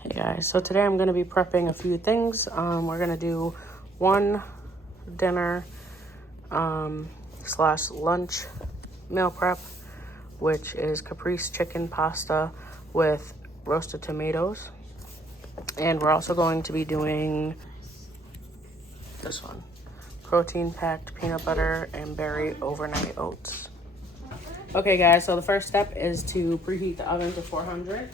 Hey guys, so today I'm going to be prepping a few things. We're going to do one dinner slash lunch meal prep, which is caprese chicken pasta with roasted tomatoes. And we're also going to be doing this one, protein packed peanut butter and berry overnight oats. Okay guys, so the first step is to preheat the oven to 400.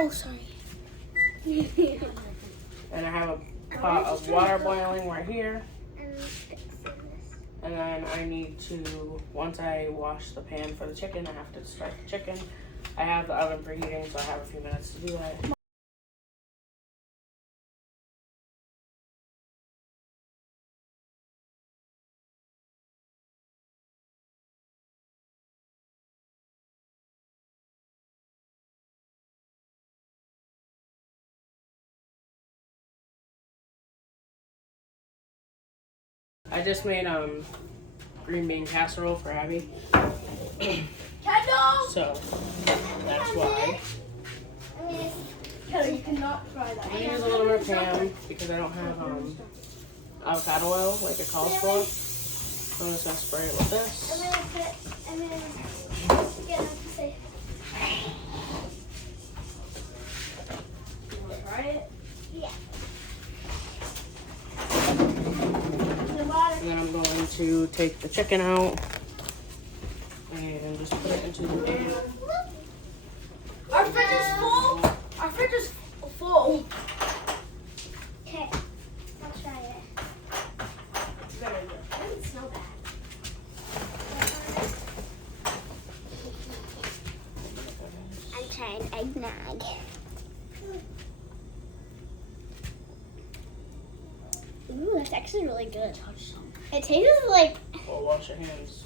Oh, sorry. And I have a pot of water boiling right here. And then I need to, once I wash the pan for the chicken, I have to start the chicken. I have the oven preheating, so I have a few minutes to do that. I just made green bean casserole for Abby. So that's why. Kelly, you cannot fry that. I'm gonna use a little more pan because I don't have avocado oil like it calls for. So I'm just gonna spray it with this. You want to try it? Yeah. And then I'm going to take the chicken out and just put it into the pan. Our fridge is full. Our fridge is full. Okay, I'll try it. It doesn't smell bad. I'm trying eggnog. Ooh, that's actually really good. It tastes like... Well, wash your hands.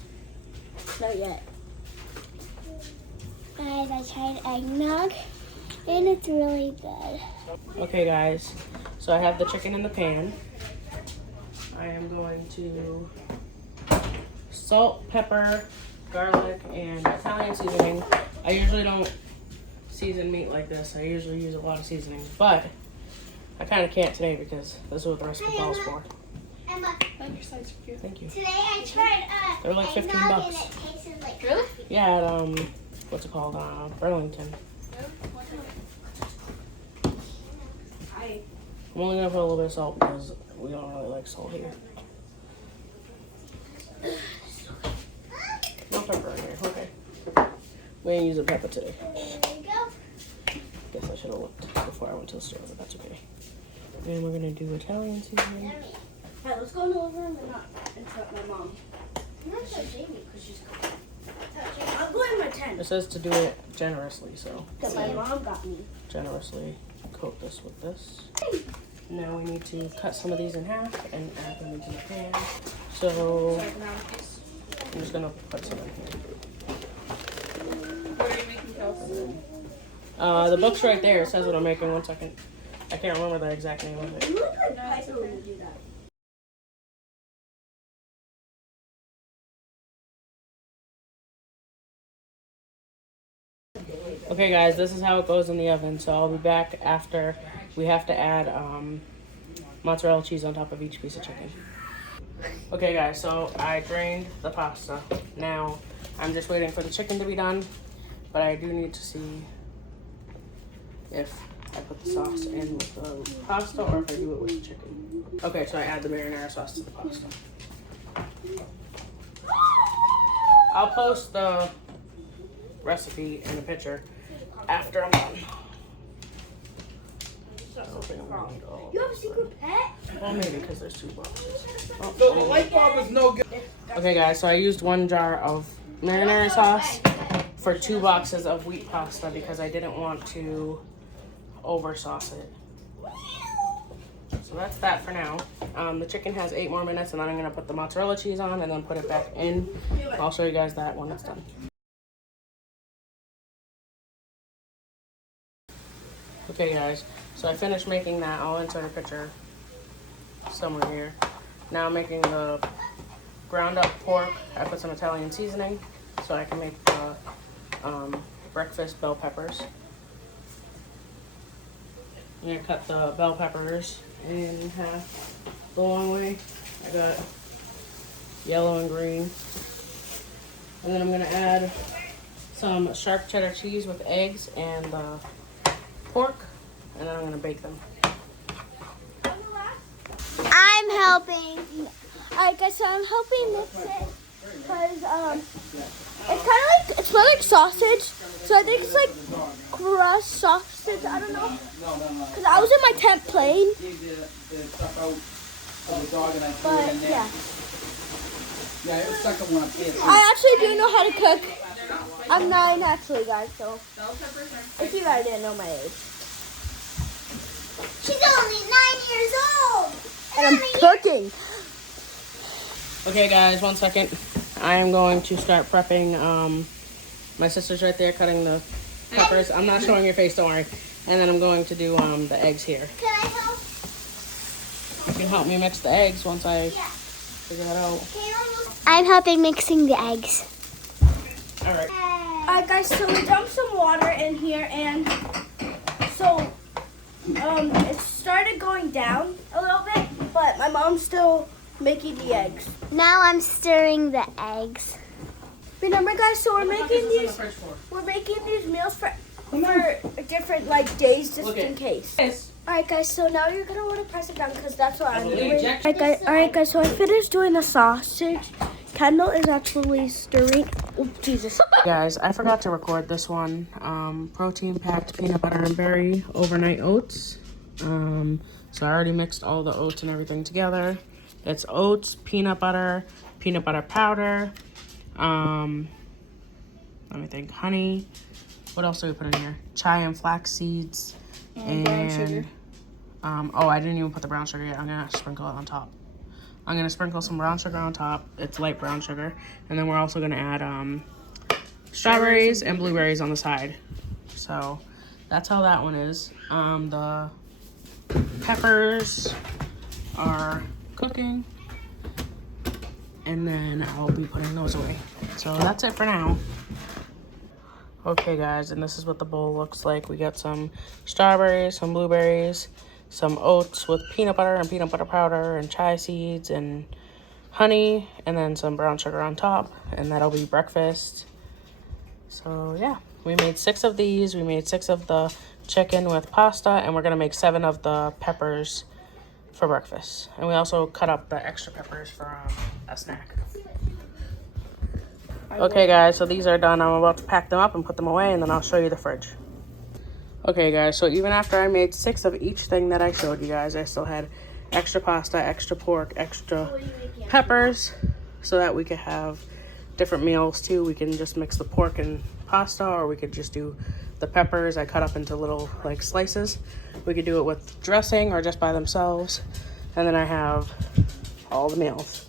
Not yet. Guys, I tried eggnog, and it's really good. Okay guys, so I have the chicken in the pan. I am going to salt, pepper, garlic, and Italian seasoning. I usually don't season meat like this. I usually use a lot of seasoning, but I kind of can't today because this is what the recipe calls for. Emma, Thank you. today I tried They're like 15 eggnog bucks. and it tasted like... Really? Yeah, at what's it called? Burlington. I'm only gonna put a little bit of salt because we don't really like salt here. No pepper in here, okay. We ain't using pepper today. There you go. Guess I should have looked before I went to the store, but that's okay. And we're gonna do Italian seasoning. Yummy. Hey, let's go in the living room and not interrupt my mom. I'm not so Jamie because she's coming. I'm going in my tent. It says to do it generously, so That my mom got me. generously coat this with this. Now we need to cut some of these in half and add them into the pan. So I'm just gonna put some in here. What are you making, Kelsey? The book's right there. It says what I'm making. 1 second. I can't remember the exact name of it. You look like Piper when you do that. Okay guys, this is how it goes in the oven. So I'll be back after we have to add mozzarella cheese on top of each piece of chicken. Okay guys, so I drained the pasta. Now I'm just waiting for the chicken to be done, but I do need to see if I put the sauce in with the pasta or if I do it with the chicken. Okay, so I add the marinara sauce to the pasta. I'll post the recipe and the picture after I'm done. You have a secret pet? Well, maybe because there's 2 boxes. Oh, So the light bulb is no good. okay, guys, so I used 1 jar of marinara sauce for 2 boxes of wheat pasta because I didn't want to over sauce it. So that's that for now. The chicken has 8 more minutes, and then I'm gonna put the mozzarella cheese on and then put it back in. I'll show you guys that when it's done. Okay guys, so I finished making that. I'll insert a picture somewhere here. Now I'm making the ground up pork. I put some Italian seasoning so I can make the breakfast bell peppers. I'm gonna cut the bell peppers in half the long way. I got yellow and green. And then I'm gonna add some sharp cheddar cheese with eggs and the pork, and then I'm gonna bake them. I'm helping. Alright guys, so I'm helping mix it because it's kind of like, it smells like sausage. So I think it's like crust sausage, I don't know. Because I was in my tent playing. But yeah. I actually do know how to cook. I'm 9 actually, guys, so if you guys didn't know my age. She's only 9 years old! And I'm cooking. Okay guys, 1 second. I am going to start prepping, my sister's right there cutting the peppers. I'm not showing your face, don't worry. And then I'm going to do the eggs here. Can I help? You can help me mix the eggs once I figure that out. I'm helping mixing the eggs. Alright. Alright guys, so we dumped some water in here and so it started going down a little bit, but my mom's still making the eggs. Now I'm stirring the eggs. Remember guys, so we're making these meals for different like days just in case. Alright guys, so now you're gonna want to press it down because that's what I'm doing. Alright guys, so I finished doing the sausage. Kendall is actually stirring. Oh Jesus. Guys, I forgot to record this one. Protein packed peanut butter and berry overnight oats. So I already mixed all the oats and everything together. It's oats, peanut butter powder, let me think, honey. What else do we put in here? Chai and flax seeds. And brown sugar. Oh, I didn't even put the brown sugar yet. I'm gonna sprinkle it on top. I'm gonna sprinkle some brown sugar on top. It's light brown sugar. And then we're also gonna add strawberries and blueberries on the side. So that's how that one is. The peppers are cooking, and then I'll be putting those away. So that's it for now. Okay guys, and this is what the bowl looks like. We got some strawberries, some blueberries, some oats with peanut butter and peanut butter powder and chai seeds and honey, and then some brown sugar on top, and that'll be breakfast. So yeah, we made 6 of these. We made 6 of the chicken with pasta, and we're gonna make 7 of the peppers for breakfast. And we also cut up the extra peppers for a snack. Okay guys, so these are done. I'm about to pack them up and put them away, and then I'll show you the fridge. Okay guys, so even after I made 6 of each thing that I showed you guys, I still had extra pasta, extra pork, extra peppers, so that we could have different meals too. We can just mix the pork and pasta, or we could just do the peppers I cut up into little like slices. We could do it with dressing or just by themselves. And then I have all the meals.